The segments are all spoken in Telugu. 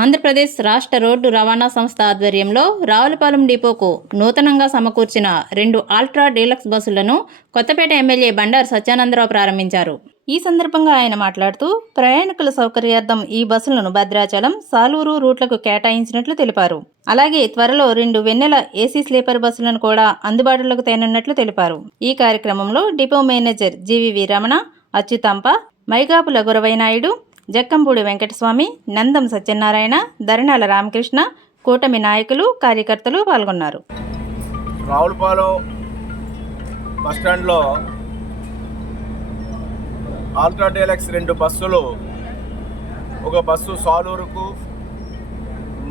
ఆంధ్రప్రదేశ్ రాష్ట్ర రోడ్డు రవాణా సంస్థ ఆధ్వర్యంలో రావులపాలెం డిపోకు నూతనంగా సమకూర్చిన రెండు ఆల్ట్రా డీలక్స్ బస్సులను కొత్తపేట ఎమ్మెల్యే బండారు సత్యానందరావు ప్రారంభించారు. ఈ సందర్భంగా ఆయన మాట్లాడుతూ ప్రయాణికుల సౌకర్యార్థం ఈ బస్సులను భద్రాచలం సాలూరు రూట్లకు కేటాయించినట్లు తెలిపారు. అలాగే త్వరలో రెండు వెన్నెల ఏసీ స్లీపర్ బస్సులను కూడా అందుబాటులోకి తేనున్నట్లు తెలిపారు. ఈ కార్యక్రమంలో డిపో మేనేజర్ జీవీవి రమణ అచ్యుతంప మైగాపుల గురవైనాయుడు జక్కంపూడి వెంకటస్వామి నందం సత్యనారాయణ దరినాల రామకృష్ణ కూటమి నాయకులు కార్యకర్తలు పాల్గొన్నారు. రావులపాలెం బస్టాండ్లో ఆల్ట్రా డీలక్స్ రెండు బస్సులు ఒక బస్సు సాలూరుకు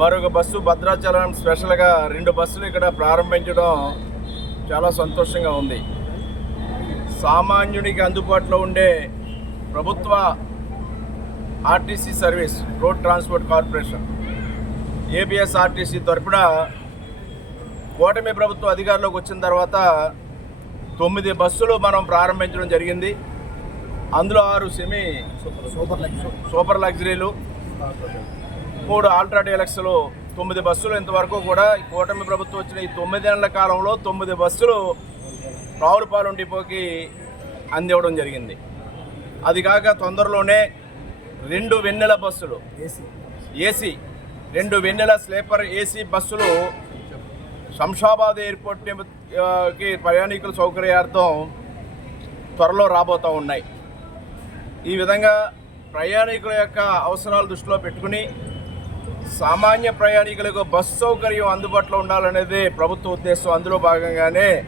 మరొక బస్సు భద్రాచలం స్పెషల్గా రెండు బస్సులు ఇక్కడ ప్రారంభించడం చాలా సంతోషంగా ఉంది. సామాన్యునికి అందుబాటులో ఉండే ప్రభుత్వ RTC service road transport corporation. APSRTC తరపున కూటమి ప్రభుత్వం అధికారంలోకి వచ్చిన తర్వాత తొమ్మిది బస్సులు మనం ప్రారంభించడం జరిగింది. అందులో ఆరు సెమీ సూపర్ సూపర్ లగ్జరీలు. మూడు ఆల్ట్రా డీలక్స్లు తొమ్మిది బస్సులు ఇంతవరకు కూడా కూటమి ప్రభుత్వం వచ్చిన ఈ తొమ్మిదేళ్ళ కాలంలో తొమ్మిది బస్సులు రావులపాలెం డిపోకి అందివ్వడం జరిగింది. అది కాక తొందరలోనే రెండు వెన్నెల బస్సులు. ఏసీ. ఏసీ. రెండు వెన్నెల స్లీపర్ ఏసీ బస్సులు శంషాబాద్ ఎయిర్పోర్ట్ ని- ఆ, కి ప్రయాణికుల సౌకర్యార్థం త్వరలో రాబోతూ ఉన్నాయి. ఈ విధంగా ప్రయాణికుల యొక్క అవసరాలు దృష్టిలో పెట్టుకుని సామాన్య ప్రయాణికులకు బస్సు సౌకర్యం అందుబాటులో ఉండాలనేది ప్రభుత్వ ఉద్దేశం. అందులో భాగంగానే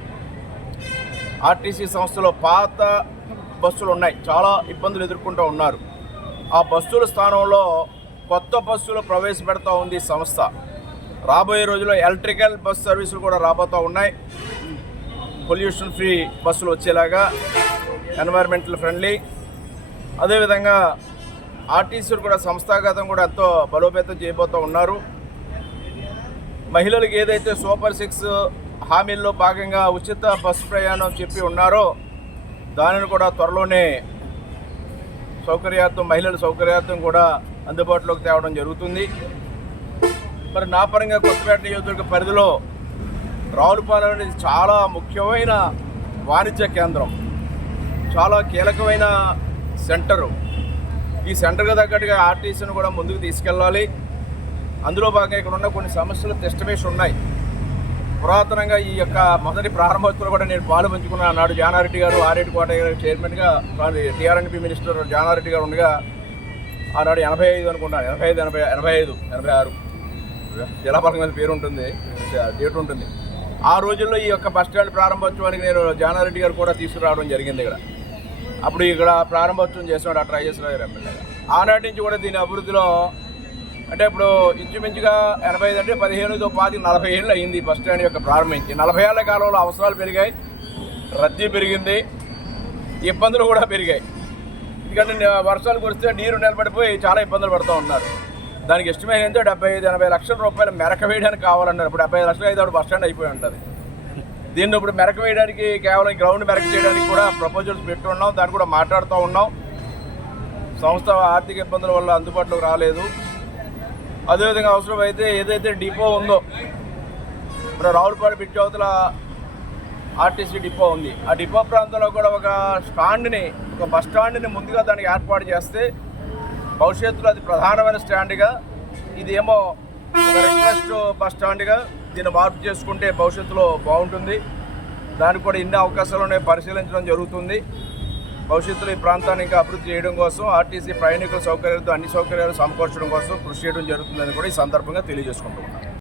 ఆర్టీసీ సంస్థలో పాత బస్సులు ఉన్నాయి. చాలా ఇబ్బందులు ఎదుర్కొంటూ ఉన్నారు. ఆ బస్సుల స్థానంలో కొత్త బస్సులు ప్రవేశపెడతా ఉంది సంస్థ. రాబోయే రోజుల్లో ఎలక్ట్రికల్ బస్ సర్వీసులు కూడా రాబోతూ ఉన్నాయి. పొల్యూషన్ ఫ్రీ బస్సులు వచ్చేలాగా ఎన్వైర్మెంటల్ ఫ్రెండ్లీ. అదేవిధంగా ఆర్టీసీలు కూడా సంస్థాగతం కూడా ఎంతో బలోపేతం చేయబోతూ ఉన్నారు. మహిళలకు ఏదైతే సూపర్ సిక్స్ హామీల్లో భాగంగా ఉచిత బస్సు ప్రయాణం చెప్పి ఉన్నారో దానిని కూడా త్వరలోనే సౌకర్యార్థం మహిళల సౌకర్యార్థం కూడా అందుబాటులోకి తేవడం జరుగుతుంది. మరి నా పరంగా కొత్తపేట నియోజకవర్గ పరిధిలో రావులపాలెం అనేది చాలా ముఖ్యమైన వాణిజ్య కేంద్రం. చాలా కీలకమైన సెంటరు. ఈ సెంటర్కి తగ్గట్టుగా ఆర్టీసీని కూడా ముందుకు తీసుకెళ్ళాలి. అందులో భాగంగా ఇక్కడ ఉన్న కొన్ని సమస్యలు టెస్టిమేషన్ ఉన్నాయి. పురాతనంగా ఈ యొక్క మొదటి ప్రారంభోత్సవంలో కూడా నేను పాలు పంచుకున్నాను. నాడు జానారెడ్డి గారు ఆరేటి కోట గారు చైర్మన్గా టీఆర్ఎన్పి మినిస్టర్ జానారెడ్డి గారు ఉండగా ఆనాడు ఎనభై ఐదు అనుకుంటాను. ఎనభై ఐదు ఎనభై ఎనభై ఐదు ఎనభై ఆరు. జలపాతం మీద పేరు ఉంటుంది డేట్ ఉంటుంది. ఆ రోజుల్లో ఈ యొక్క బస్ స్టాండ్ ప్రారంభోత్సవానికి నేను జానారెడ్డి గారు కూడా తీసుకురావడం జరిగింది ఇక్కడ. అప్పుడు ఇక్కడ ప్రారంభోత్సవం చేసినాడు అట్లా చేసిన ఎమ్మెల్యేగా ఆనాటి నుంచి కూడా దీని అభివృద్ధిలో అంటే ఇప్పుడు ఇంచుమించుగా ఎనభై ఐదు అంటే పదిహేనుతో పాతి నలభై ఏళ్ళు అయింది బస్ స్టాండ్ యొక్క ప్రారంభించి. నలభై ఏళ్ళ కాలంలో అవసరాలు పెరిగాయి రద్దీ పెరిగింది ఇబ్బందులు కూడా పెరిగాయి. ఎందుకంటే వర్షాలు కురిస్తే నీరు నిలబడిపోయి చాలా ఇబ్బందులు పడుతూ ఉన్నారు. దానికి ఎస్టిమేట్ అయితే డెబ్బై ఐదు ఎనభై లక్షల రూపాయలు మెరక వేయడానికి కావాలన్నారు. ఇప్పుడు డెబ్బై ఐదు లక్షలు అయితే బస్ స్టాండ్ అయిపోయి ఉంటుంది. దీన్ని ఇప్పుడు మెరక వేయడానికి కేవలం గ్రౌండ్ మెరక చేయడానికి కూడా ప్రపోజల్స్ పెట్టున్నాం దాన్ని కూడా మాట్లాడుతూ ఉన్నాం. సంస్థ ఆర్థిక ఇబ్బందుల వల్ల అందుబాటులోకి రాలేదు. అదేవిధంగా అవసరమైతే ఏదైతే డిపో ఉందో ఇప్పుడు రావులపాడు బిడ్డ అవతల ఆర్టీసీ డిపో ఉంది. ఆ డిపో ప్రాంతంలో కూడా ఒక స్టాండ్ని ఒక బస్ స్టాండ్ని ముందుగా దానికి ఏర్పాటు చేస్తే భవిష్యత్తులో అది ప్రధానమైన స్టాండ్గా ఇది ఏమో ఒక రిక్వెస్ట్ బస్ స్టాండ్గా దీన్ని మార్పు చేసుకుంటే భవిష్యత్తులో బాగుంటుంది. దానికి కూడా ఎన్ని అవకాశాలు ఉన్నాయో పరిశీలించడం జరుగుతుంది. భవిష్యత్తులో ఈ ప్రాంతాన్ని ఇంకా అభివృద్ధి చేయడం కోసం ఆర్టీసీ ప్రయాణికుల సౌకర్యాలతో అన్ని సౌకర్యాలు సమకూర్చడం కోసం కృషి చేయడం జరుగుతుందని కూడా ఈ సందర్భంగా తెలియజేసుకుంటున్నాను